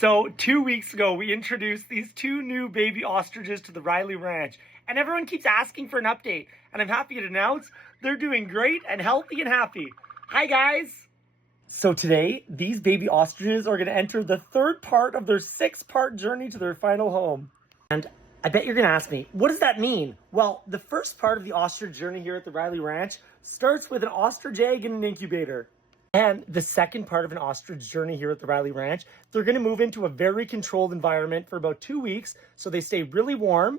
So 2 weeks ago, we introduced these two new baby ostriches to the Rylee Ranch, and everyone keeps asking for an update. And I'm happy to announce they're doing great and healthy and happy. Hi guys! So today, these baby ostriches are going to enter the third part of their 6-part journey to their final home. And I bet you're going to ask me, what does that mean? Well, the first part of the ostrich journey here at the Rylee Ranch starts with an ostrich egg in an incubator. And the second part of an ostrich journey here at the Rylee Ranch, they're going to move into a very controlled environment for about 2 weeks, so they stay really warm,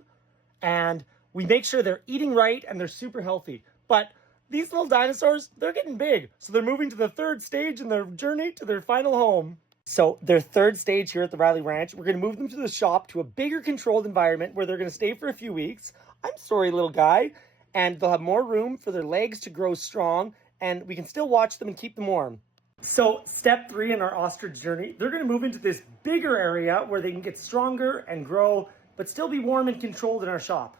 and we make sure they're eating right and they're super healthy. But these little dinosaurs, they're getting big, so they're moving to the third stage in their journey to their final home. So their third stage here at the Rylee Ranch, we're going to move them to the shop to a bigger controlled environment where they're going to stay for a few weeks. I'm sorry, little guy. And they'll have more room for their legs to grow strong, and we can still watch them and keep them warm. So step 3 in our ostrich journey, they're going to move into this bigger area where they can get stronger and grow, but still be warm and controlled in our shop.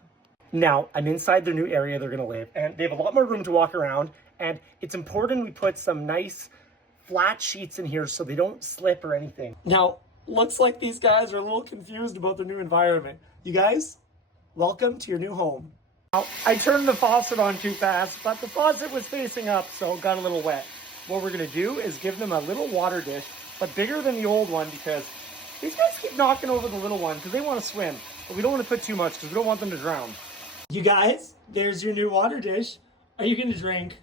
Now, I'm inside their new area they're going to live, and they have a lot more room to walk around, and it's important we put some nice flat sheets in here so they don't slip or anything. Now, looks like these guys are a little confused about their new environment. You guys, welcome to your new home. Now, I turned the faucet on too fast, but the faucet was facing up, so it got a little wet. What we're going to do is give them a little water dish, but bigger than the old one, because these guys keep knocking over the little one because they want to swim, but we don't want to put too much because we don't want them to drown. You guys, there's your new water dish. Are you going to drink?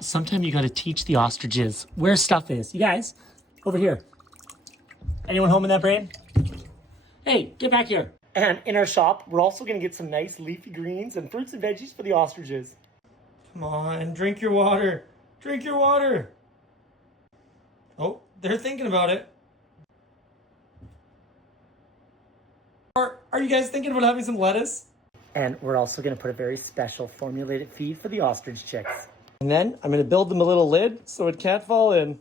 Sometime you got to teach the ostriches where stuff is. You guys, over here. Anyone home in that brain? Hey, get back here. And in our shop, we're also going to get some nice leafy greens and fruits and veggies for the ostriches. Come on, drink your water. Drink your water. Oh, they're thinking about it. Are you guys thinking about having some lettuce? And we're also going to put a very special formulated feed for the ostrich chicks. And then I'm going to build them a little lid so it can't fall in.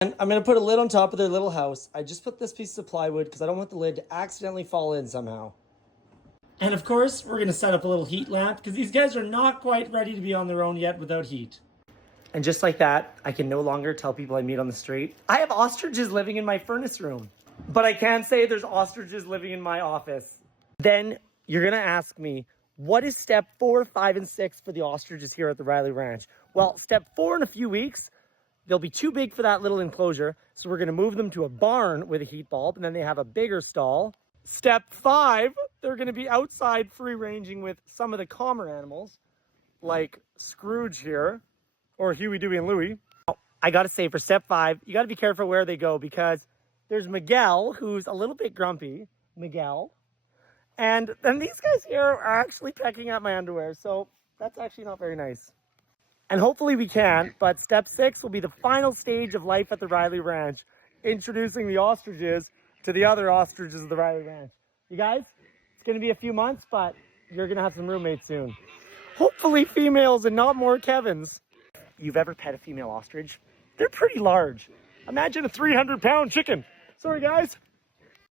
And I'm going to put a lid on top of their little house. I just put this piece of plywood because I don't want the lid to accidentally fall in somehow. And of course, we're going to set up a little heat lamp because these guys are not quite ready to be on their own yet without heat. And just like that, I can no longer tell people I meet on the street, I have ostriches living in my furnace room. But I can say there's ostriches living in my office. Then you're going to ask me, what is step 4, 5, and 6 for the ostriches here at the Rylee Ranch? Well, step 4 in a few weeks, they'll be too big for that little enclosure, so we're going to move them to a barn with a heat bulb, and then they have a bigger stall. Step 5, they're going to be outside free-ranging with some of the calmer animals, like Scrooge here, or Huey, Dewey, and Louie. I got to say, for step 5, you got to be careful where they go, because there's Miguel, who's a little bit grumpy. Miguel. And then these guys here are actually pecking at my underwear, so that's actually not very nice. And hopefully we can, but step 6 will be the final stage of life at the Rylee Ranch, introducing the ostriches to the other ostriches of the Rylee Ranch. You guys, it's going to be a few months, but you're going to have some roommates soon. Hopefully females and not more Kevins. You've ever pet a female ostrich? They're pretty large. Imagine a 300-pound chicken. Sorry guys.